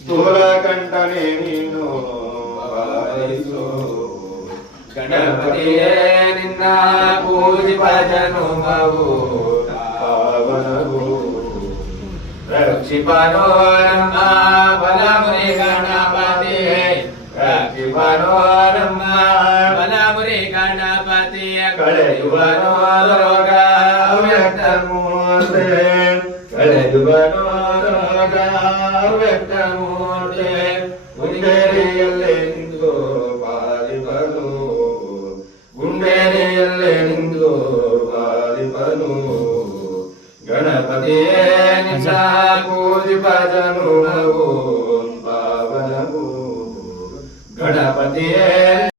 ಸ್ಥೂಲಕಂಠನೆ ನೀನು ಗಣಪತಿಯೇ ನಿನ್ನ ಪೂಜಿಪ ಜನುಮವು ಪಾವನವು ರಕ್ಷಿಪನೋ ನಮ್ಮ ಬಲಮುನಿ ಗಣಪತಿಯೇ ರಕ್ಷಿಪನೋ ನಮ್ಮ